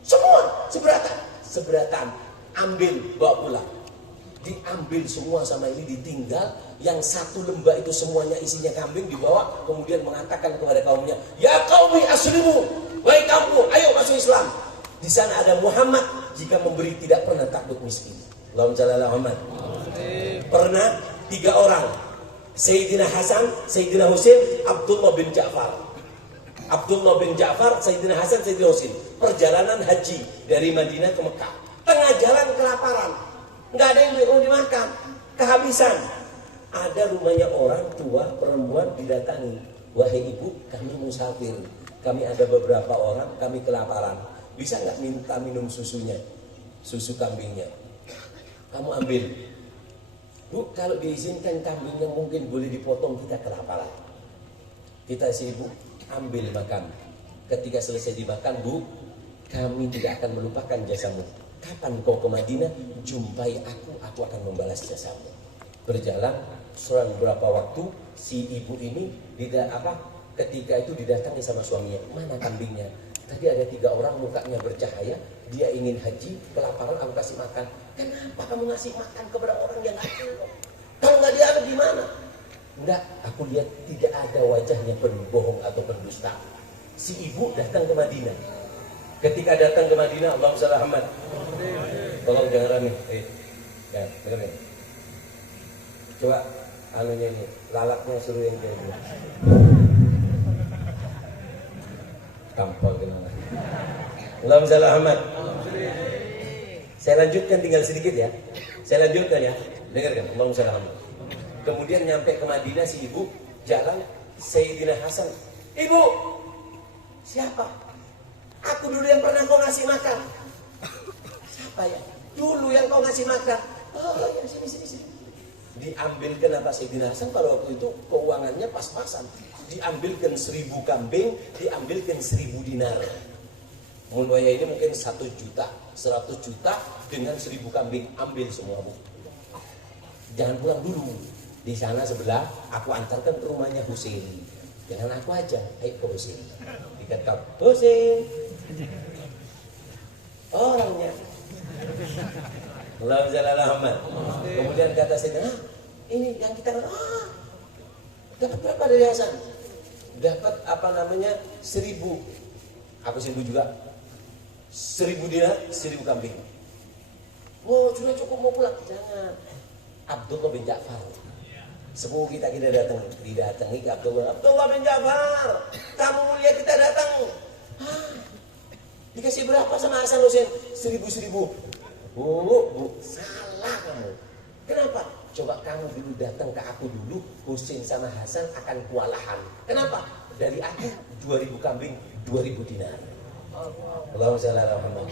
semua seberatan, ambil, bawa pulang. Diambil semua sama ini, ditinggal. Yang 1 lembah itu semuanya isinya kambing dibawa, kemudian mengatakan kepada kaumnya, "Ya qaumi aslimu, wahai kaumku, ayo masuk Islam. Di sana ada Muhammad, jika memberi tidak pernah takut miskin." Allahumma shalli ala Muhammad. Pernah 3 orang, Sayyidina Hasan, Sayyidina Husain, Abdullah bin Ja'far. Abdullah bin Ja'far, Sayyidina Hasan, Sayyidina Husain, perjalanan haji dari Madinah ke Mekah. Tengah jalan kelaparan, nggak ada yang mau dimakan, kehabisan. Ada rumahnya orang tua perempuan didatangi, "Wahai ibu, kami musafir, kami ada beberapa orang, kami kelaparan. Bisa nggak minta minum susunya, susu kambingnya? Kamu ambil." Bu, kalau diizinkan kambingnya mungkin boleh dipotong, kita kelaparan. Kita si ibu ambil makan. Ketika selesai dimakan, Bu, kami tidak akan melupakan jasamu. Kapan kau ke Madinah, jumpai aku akan membalas jasamu. Berjalan selang berapa waktu, si ibu ini ketika itu didatangi sama suaminya. Mana kambingnya? Tadi ada 3 orang mukanya bercahaya, dia ingin haji, kelaparan, aku kasih makan. Kenapa kamu ngasih makan kepada orang yang haji? Kalau nggak diambil di mana? Enggak, aku lihat tidak ada wajahnya penbohong atau pendusta. Si ibu datang ke Madinah. Ketika datang ke Madinah, Allahumma shalli ala Muhammad. Tolong jangan rame. Ya, dengerin. Coba anunya ini, lalapnya suruh yang dia. Tampal kenapa? Allahumma shalli ala Muhammad. Saya lanjutkan tinggal sedikit ya. Saya lanjutkan ya. Dengarkan, Allahumma shalli ala Muhammad. Kemudian nyampe ke Madinah, si ibu jalan, Sayyidina Hasan. Ibu, siapa? Aku dulu yang pernah kau ngasih makan. Siapa ya? Dulu yang kau ngasih makan. Oh ya, sini. Diambilkan apa Sayyidina Hasan pada waktu itu keuangannya pas-pasan. Diambilkan 1000 kambing, diambilkan 1000 dinar. Mulanya ini mungkin 1 juta, 100 juta dengan 1000 kambing. Ambil semua, Bu. Jangan pulang dulu. Di sana sebelah, aku antarkan ke rumahnya Husain. Jangan aku aja, ayo ke Husain. Dikatakan, Husain. Orangnya. Allahumma shalli ala Muhammad. Kemudian kata saya, ini yang kita dapat berapa dari Hasan? Dapat 1000. Aku 1000 juga. 1000 dinar, 1000 kambing. Oh, sudah cukup mau pulang. Jangan. Abdullah bin Ja'far. Sepupu kita didatangi ke Abdullah bin Ja'far. Kamu mulia kita datang. Dikasih berapa sama Hasan Husain? 1000. Bu, salah kamu. Kenapa? Coba kamu dulu datang ke aku dulu, Husain sama Hasan akan kewalahan. Kenapa? Dari aku 2000 kambing, 2000 dinar. Allahumma shalli ala Muhammad.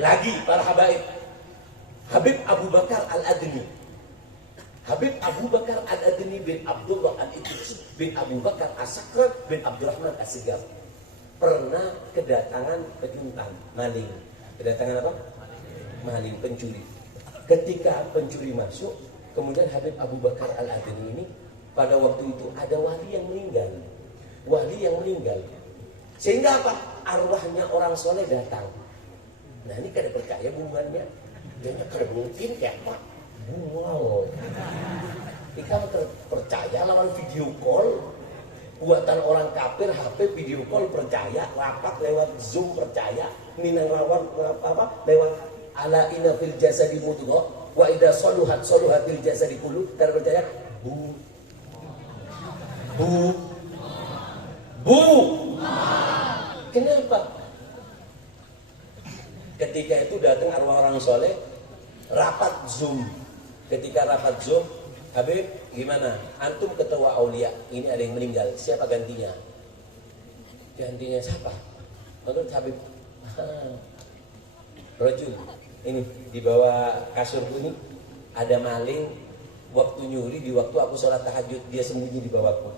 Lagi para habaib. Habib Abu Bakar Al-Adni. Habib Abu Bakar Al-Adni bin Abdullah Al-Idris bin Abu Bakar As-Sakrat bin Abdurrahman As-Sigar pernah kedatangan penyimpan, maling. Kedatangan apa? Maling, pencuri. Ketika pencuri masuk, kemudian Habib Abu Bakar Al-Adni ini pada waktu itu ada wali yang meninggal. Wali yang meninggal. Sehingga apa? Arwahnya orang soleh datang. Nah ini kada percaya hubungannya. Dia kada mungkin ya Pak. Wow. Kamu percaya lawan video call? Buatan orang kafir HP video call percaya, rapat lewat Zoom percaya, minang lawan lewat ala inna fil jasadi mudghah wa idza saluhatil jasadi kullu. Kada percaya? Bu. Kenapa? Ketika itu datang arwah orang soleh, rapat Zoom. Ketika rapat Zoom, Habib, gimana? Antum ketua aulia, ini ada yang meninggal, siapa gantinya? Gantinya siapa? Menurut Habib, rajul, ini di bawah kasur ini ada maling, waktu nyuri di waktu aku sholat tahajud, dia sembunyi di bawahku.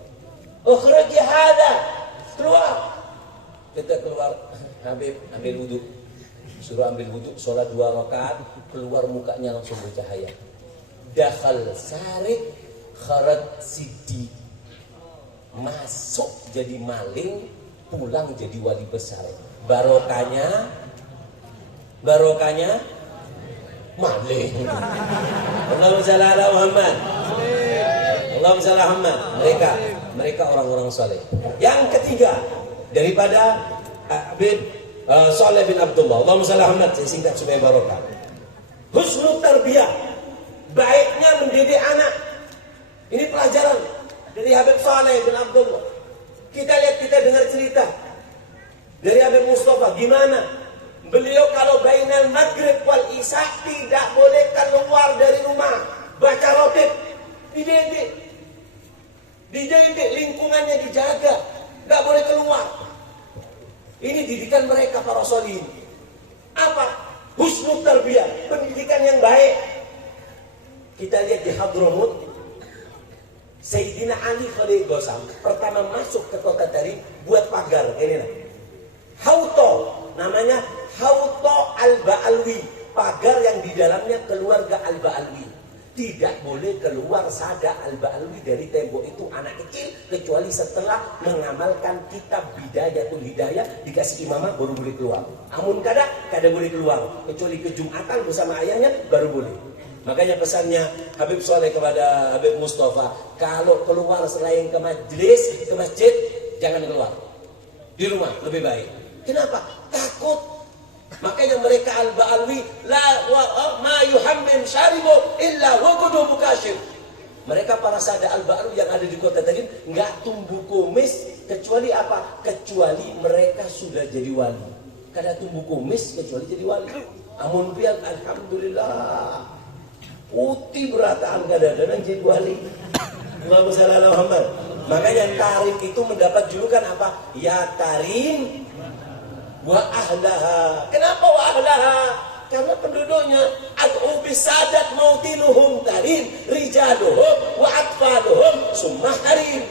Ukhruj hada, keluar. Kita keluar, Habib ambil wudhu, suruh ambil wudhu, sholat 2 rakaat, keluar mukanya langsung bercahaya. Dakhal sarik, kharat sidi. Masuk jadi maling, pulang jadi wali besar. Barokahnya maling. Allahumma shalli ala Muhammad. Allahumma shalli ala Muhammad. Mereka orang-orang saleh. Yang ketiga daripada Habib Saleh bin Abdullah. Allahumma shalli ala Muhammad. Saya singkat supaya barokah. Husnul tarbiyah. Baiknya mendidik anak. Ini pelajaran dari Habib Saleh bin Abdullah. Kita lihat, kita dengar cerita dari Habib Mustafa. Gimana beliau kalau bainal maghrib wal isya tidak boleh keluar dari rumah, baca rotib, dididik, lingkungannya dijaga, nggak boleh keluar. Ini didikan mereka para solihin. Apa? Husnul tarbiyah, pendidikan yang baik. Kita lihat di Hadramut, Sayyidina Ali Khalil Gosam pertama masuk ke kota Tarim buat pagar. Ini lah. Hauto, namanya Hauto Al-Ba'alwi, pagar yang di dalamnya keluarga Al-Ba'alwi. Tidak boleh keluar Sada Al-Ba'alwi dari tembok itu anak kecil kecuali setelah mengamalkan kitab Bidayatul Hidayah, dikasih imamah baru boleh keluar. Amun kada boleh keluar kecuali ke Jumatan bersama ayahnya baru boleh. Makanya pesannya Habib Soleh kepada Habib Mustafa, kalau keluar selain ke majlis, ke masjid, jangan keluar. Di rumah lebih baik. Kenapa? Takut. Makanya mereka Al-Ba'alwi la ma yuhammim syaribu illa waqudu mukashir. Mereka para Sada Al-Ba'alwi yang ada di kota tadi enggak tumbuh kumis kecuali apa? Kecuali mereka sudah jadi wali. Kada tumbuh kumis kecuali jadi wali. Amun biar alhamdulillah putih berataan kadang-kadang jadi wali. Allahumma shalli ala Muhammad. Makanya Tarim itu mendapat julukan apa? Ya Tarim wa ahlaha. Kenapa wa ahlaha? Karena penduduknya ad'u bisadat mautinuhum Tarim rijaluhum wa atfaluhum summa Tarim.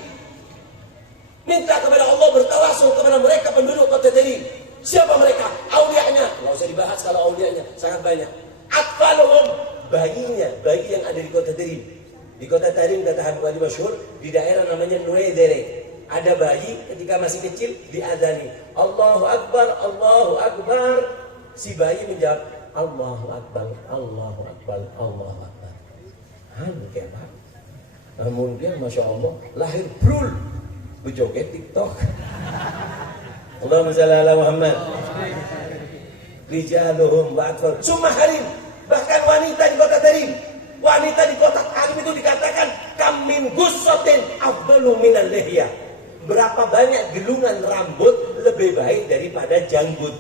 Minta kepada Allah, bertawasul kepada mereka penduduk kota Tarim. Siapa mereka? Aulianya. Enggak usah dibahas kalau aulianya sangat banyak. Atfaluhum, bayinya, bayi yang ada di kota Tarim. Di kota Tarim kata Habib Wali masyhur, di daerah namanya Nuedere. Ada bayi ketika masih kecil diadzani, Allahu Akbar, Allahu Akbar. Si bayi menjawab, Allahu Akbar, Allahu Akbar, Allahu Akbar. Kayak apa? Namun dia Masya Allah lahir brul, berjoget TikTok. Allahumma shalli ala Muhammad. Rijaluhum wa atfal summa harim. Bahkan wanita di kota Tarim, wanita di kota Tarim itu dikatakan kamin gussotin afdalu minal lihya. Berapa banyak gelungan rambut lebih baik daripada janggut.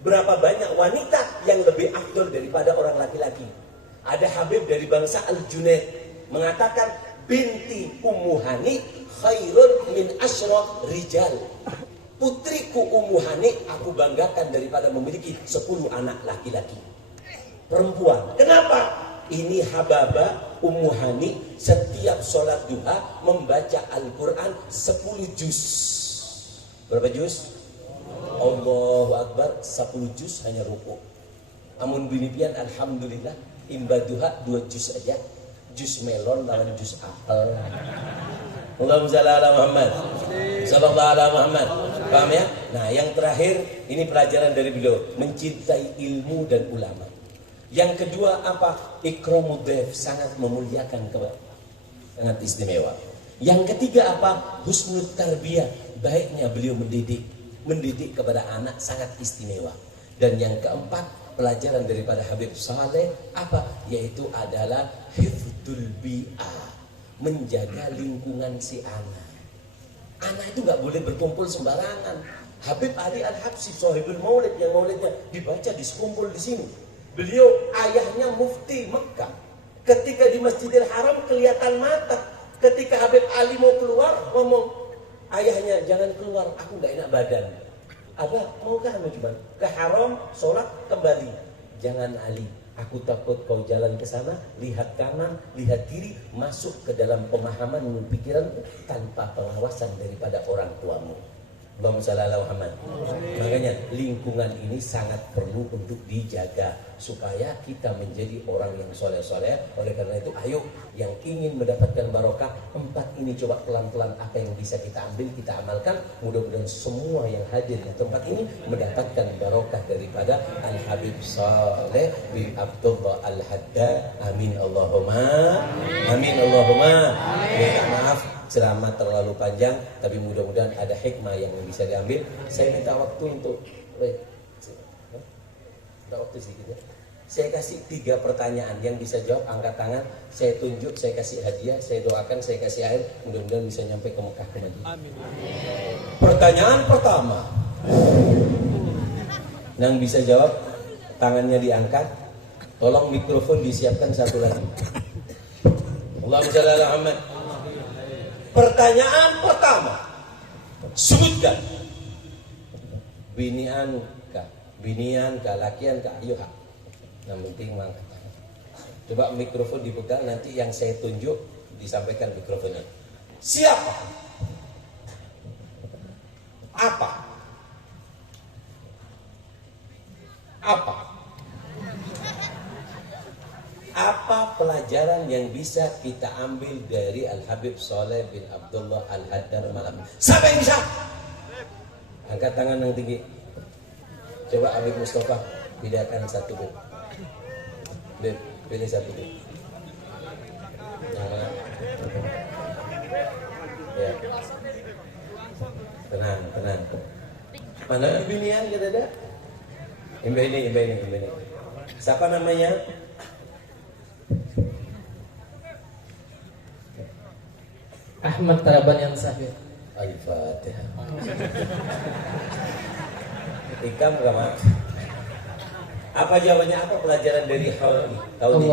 Berapa banyak wanita yang lebih afdal daripada orang laki-laki. Ada Habib dari bangsa Al-Junaid mengatakan binti Ummu Hani khairun min asyraf rijal. Putriku Ummu Hani aku banggakan daripada memiliki 10 anak laki-laki. Perempuan. Kenapa? Ini Hababa Ummu Hani setiap sholat duha membaca Al-Quran 10 juz. Berapa juz? Allahu Akbar 10 juz hanya ruku. Amun binipian alhamdulillah imba duha 2 juz aja. Juz melon lawan juz apel. Allahumma shalli ala Muhammad. Sallallahu ala Muhammad. Paham ya? Nah, yang terakhir ini pelajaran dari beliau, mencintai ilmu dan ulama. Yang kedua apa? Ikramud dhaif, sangat memuliakan kepada, sangat istimewa. Yang ketiga apa? Husnul tarbiyah, baiknya beliau mendidik kepada anak sangat istimewa. Dan yang keempat, pelajaran daripada Habib Saleh apa? Yaitu adalah hifdzul bi'ah, menjaga lingkungan si anak. Anak itu nggak boleh berkumpul sembarangan. Habib Ali Al-Habsyi Shahibul Maulid yang maulidnya dibaca di sekumpul di sini. Beliau ayahnya mufti Mekah. Ketika di Masjidil Haram kelihatan mata. Ketika Habib Ali mau keluar ngomong, ayahnya jangan keluar, aku nggak enak badan. Abah maukah anda cuma ke haram sholat kembali? Jangan Ali, aku takut kau jalan ke sana, lihat kanan, lihat kiri, masuk ke dalam pemahaman pikiran tanpa pengawasan daripada orang tuamu. Allahumma shalli ala Muhammad. Makanya lingkungan ini sangat perlu untuk dijaga supaya kita menjadi orang yang soleh-soleh. Oleh karena itu, ayo yang ingin mendapatkan barokah, 4 ini coba pelan-pelan apa yang bisa kita ambil, kita amalkan. Mudah-mudahan semua yang hadir di tempat ini mendapatkan barokah daripada Al-Habib Saleh bin Abdullah Al-Haddad. Amin Allahumma. Amin Allahumma. Minta maaf ceramah terlalu panjang, tapi mudah-mudahan ada hikmah yang bisa diambil. Saya minta waktu untuk waktu sedikit ya. Saya kasih 3 pertanyaan, yang bisa jawab angkat tangan, saya tunjuk, saya kasih hadiah, saya doakan, saya kasih air, mudah-mudahan bisa nyampe ke Mekah ke Madinah. Amin. Pertanyaan pertama, yang bisa jawab tangannya diangkat, tolong mikrofon disiapkan satu lagi. Allahumma shalli ala Muhammad. Pertanyaan pertama, sebutkan binian kah, lakian kah, ayo kah. Yang penting mangkat tangan. Coba mikrofon dipegang, nanti yang saya tunjuk disampaikan mikrofonnya. Siapa? Apa? Apa? Apa pelajaran yang bisa kita ambil dari Al-Habib Saleh bin Abdullah Al-Haddar malam ini? Siapa yang bisa? Angkat tangan yang tinggi. Coba Habib Mustafa, pindahkan satu Bib. Bib, pilih satu Bib. Yang mana? Ya. Tenang, tenang. Mana binian kita ada? Imbe ini. Siapa namanya? Ahmad Taraban yang Sabir. Al-Fatihah. Ikam kama. Apa jawabannya? Apa pelajaran dari tahun ini?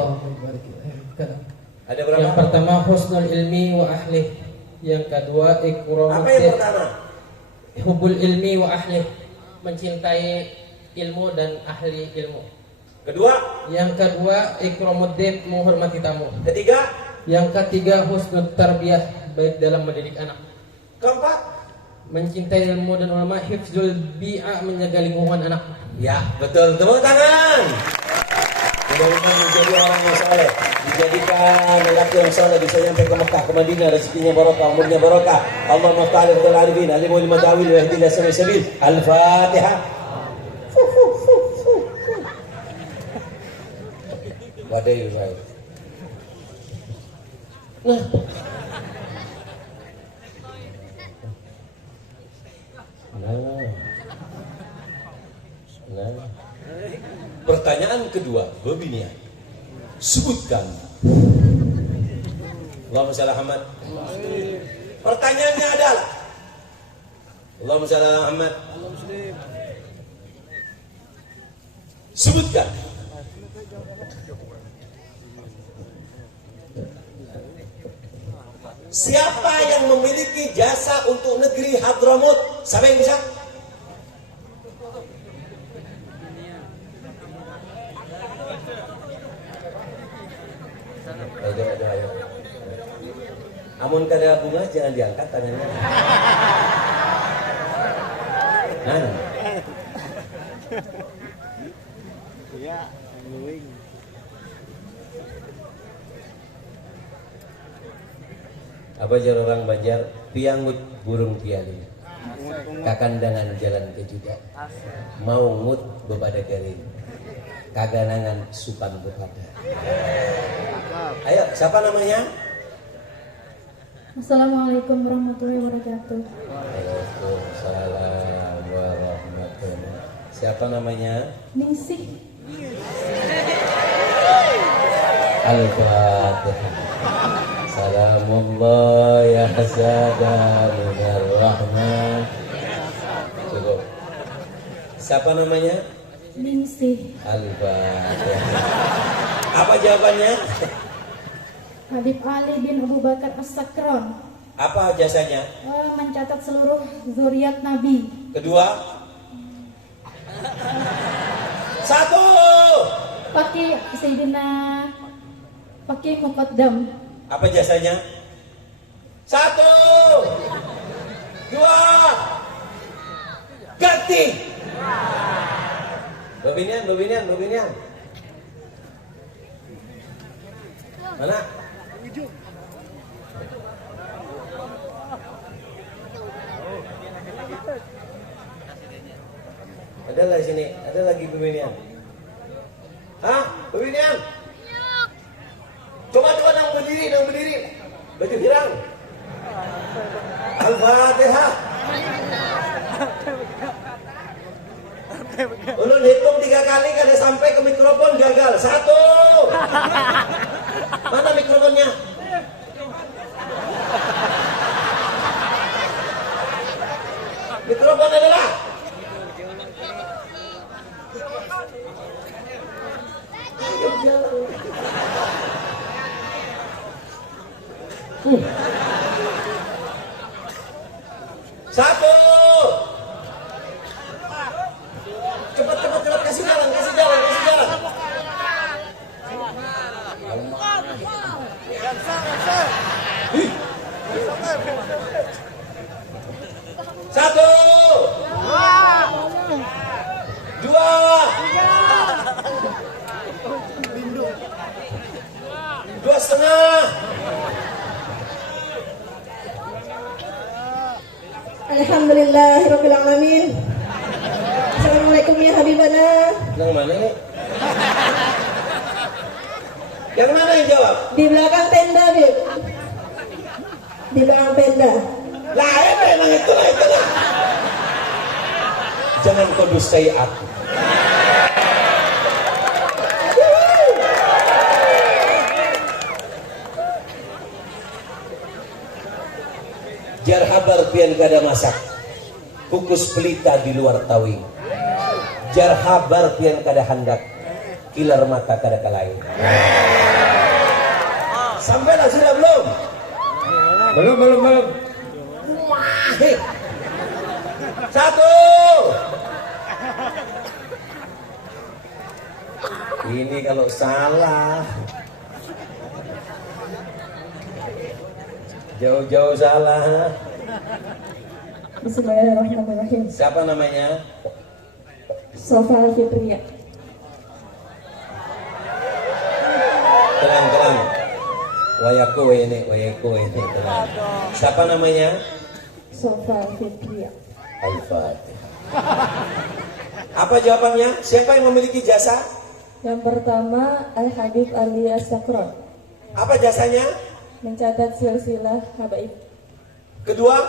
Ada berapa? Yang pertama husnul ilmi wa ahli. Yang kedua ikram. Apa yang pertama? Hubul ilmi wa ahli. Mencintai ilmu dan ahli ilmu. Kedua? Yang kedua ikramuddin, menghormati tamu. Ketiga? Yang ketiga husnul tarbiyah, baik dalam mendidik anak. Keempat? Mencintai ilmu dan ulama, hifzul bi'a, menjaga lingkungan anak. Ya, betul. Tepuk tangan. Mudah-mudahan menjadi orang yang saleh, dijadikan lelaki yang saleh, bisa sampai ke Mekah, ke Madinah, rezekinya barokah, umurnya barokah. Allahumma ta'ala bil arifin, alimu lima ta'wil wa ihdinas sabil. Al-Fatihah. What do you say? Nah. Pertanyaan kedua, Bobinian. Sebutkan. Allahumma shalli ala Muhammad. Pertanyaannya adalah Allahumma shalli ala Muhammad. Sebutkan. Siapa yang memiliki jasa untuk negeri Hadramut? Siapa yang bisa? Ayo. Amun kada bunga jangan diangkat tangannya. Nah. Ya, annoying. Apa jar orang Banjar? Piangut burung piali. Kakandangan jalan ke juda. Mau ngut bepada garing. Kaganangan supan bepada. Ayo, siapa namanya? Assalamualaikum warahmatullahi wabarakatuh. Waalaikumsalam warahmatullahi. Siapa namanya? Ningsih. Al-Fatihah. Salamullah ya hasadan minar rahman. Cukup. Siapa namanya? Ningsih. Al-Fatihah. Apa jawabannya? Habib Ali bin Abu Bakar As-Sakron. Apa jasanya? Mencatat seluruh zuriat Nabi. Kedua? Satu. Pakai Sayyidina pakai Muqaddam. Apa jasanya? Satu. Dua. Ganti. Bobinian. Mana? Ada lagi sini, ada lagi Bobinian. Hah? Bobinian? Coba nang berdiri. Baju hirang. Al-Fatihah. Ulun hitung 3 kali kada sampai ke mikrofon gagal. 1. Mana mikrofonnya? Mikrofon adalah Satu. Cepat kasih jalan. Alhamdulillahirabbil alamin. Assalamualaikum ya habibana. Yang mana ini? Yang mana yang jawab? Di belakang tenda, Bib. Di belakang tenda. Lah, memang itu lah. Jangan kau dustai aku. Jar habar pian kada masak, kukus pelita di luar tawi. Jar habar pian kada handak, kilar mata kada kalai. Sampailah sudah belum? Belum. Wah, satu. Ini kalau salah, jauh-jauh salah. Bismillahirrahmanirrahim. Siapa namanya? Sofa Fitria. Tenang. Wayaku ini tenang. Siapa namanya? Sofa Fitria. Al-Fatihah. Apa jawabannya? Siapa yang memiliki jasa? Yang pertama Al-Habib Ali As-Sakron, Apa jasanya? mencatat silsilah habaib. Kedua,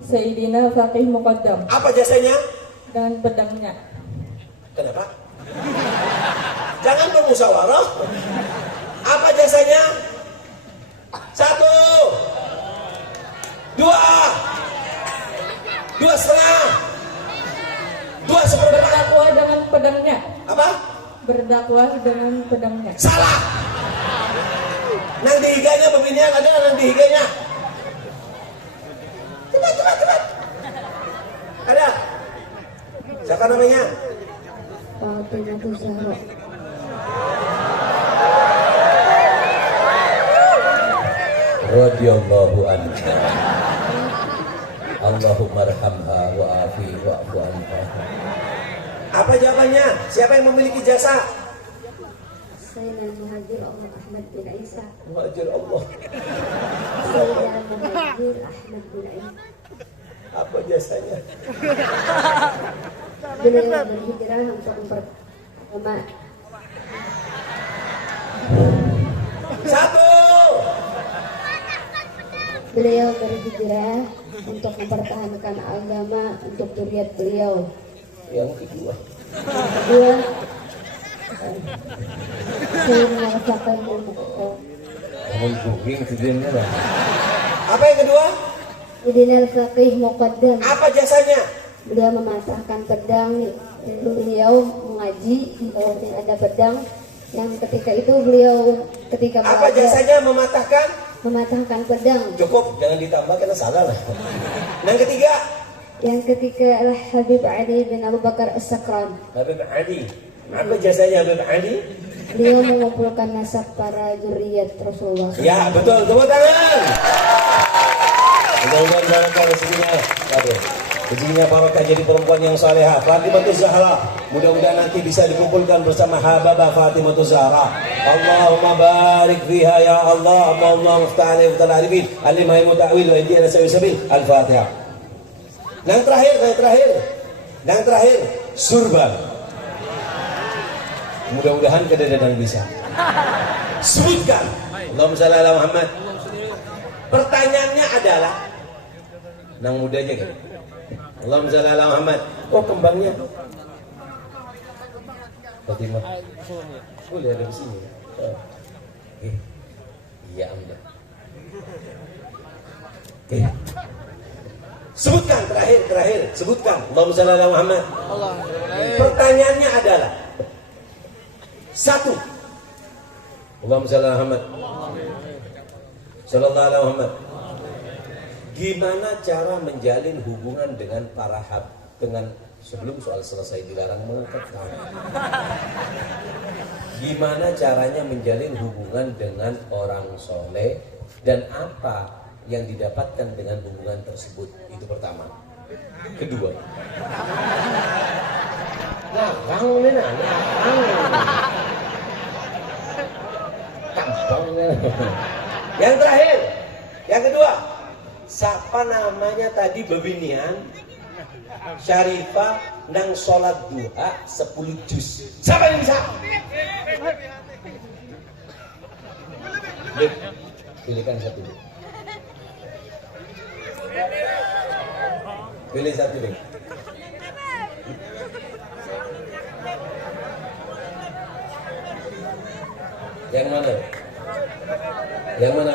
Sayyidina Faqih Muqaddam apa jasanya? dan pedangnya. Kenapa? Jangan bermusyawarah. Apa jasanya? Satu, dua setengah, dua seperempat. Berdakwah dengan pedangnya. Apa? Berdakwah dengan pedangnya. Salah. Nang di higanya pembinian ada nang di higanya. Cepat. Ada. Siapa namanya? Fatimah Zahra. Radhiyallahu anha. Allahumma arhamha wa afi wa'fu anha. Apa jawabannya? Siapa yang memiliki jasa? Sayyidina Muhajir Allah Ahmad bin Isa. Muhajir Allah. Sayyidina Muhajir Ahmad bin Isa. Apa jasanya? Beliau berhijrah untuk memperagama. Satu. Beliau berhijrah untuk mempertahankan agama untuk zuriat beliau. Yang kedua. Kedua, Sayyidina Faqih Muqaddam. Mungkin tidurnya lah. Apa yang kedua? Sayyidina Faqih Muqaddam. Apa jasanya? Beliau mematahkan pedang. Beliau mengaji kalau tidak ada pedang. Yang ketika itu beliau ketika Apa jasanya mematahkan pedang. Cukup, jangan ditambah karena salah lah. Yang ketiga, Yang ketika Al-Habib Ali bin Abu Bakar As-Sakran. Habib Ali. Apa jasanya Habib Ali? Beliau mengumpulkan nasab para zuriat Rasulullah. Ya, betul. Tepuk tangan. Mudah-mudahan barokah rezekinya. Waduh. Rezekinya barokah jadi perempuan yang salehah. Fatimah Zahra. Mudah-mudahan nanti bisa dikumpulkan bersama Habibah Fatimah Zahra. Allahumma barik fiha ya Allah. Allahumma mufta'ala wa ta'arifin. Alimai muta'wil wa indiyana sabil. Al-Fatihah. Yang terakhir. Surban. Mudah-mudahan kadang-kadang bisa. Sebutkan. Allahumma shalli ala Muhammad. Pertanyaannya adalah, nang muda aja kan? Allahumma shalli ala Muhammad. Oh, kembangnya. Fatimah. Boleh ada di sini. Oh. Iya, Amda. Sebutkan terakhir. Sebutkan. Allahumma shalli ala Muhammad. Pertanyaannya adalah, satu. Allahumma shalli ala Muhammad. Sallallahu alaihi Muhammad. Gimana cara menjalin hubungan dengan para dengan sebelum soal selesai dilarang mengangkat tangan. Gimana caranya menjalin hubungan dengan orang soleh dan apa yang didapatkan dengan hubungan tersebut? Itu pertama. Kedua. Yang terakhir, yang kedua, siapa namanya tadi bebinian Syarifah nang sholat duha 10 juz. Siapa yang bisa? Lip, pilihkan satu. Pilih satu deh. Yang mana? Yang mana?